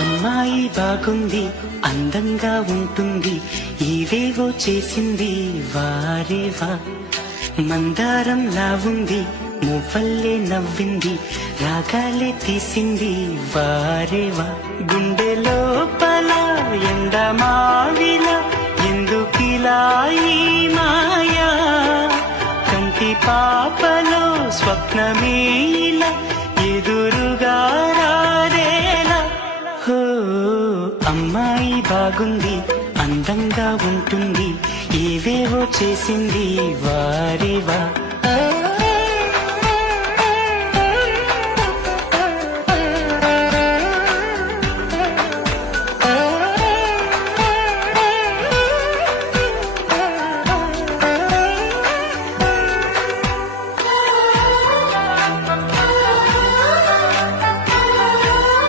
అమ్మాయి బాగుంది, అందంగా ఉంటుంది, ఇవేవో చేసింది వారేవా. మందారంలా ఉంది, మువ్వల్లే నవ్వింది, రాగాలే తీసింది వారేవా. గుండె లోపల ఎండమావిలా ఎందుకిలా ఈ మాయా, కంటి పాపలో స్వప్నమేలా ఎదురుగా రారేలా. హో అమ్మాయి బాగుంది, అందంగా ఉంటుంది, ఏవేవో చేసింది వారేవా.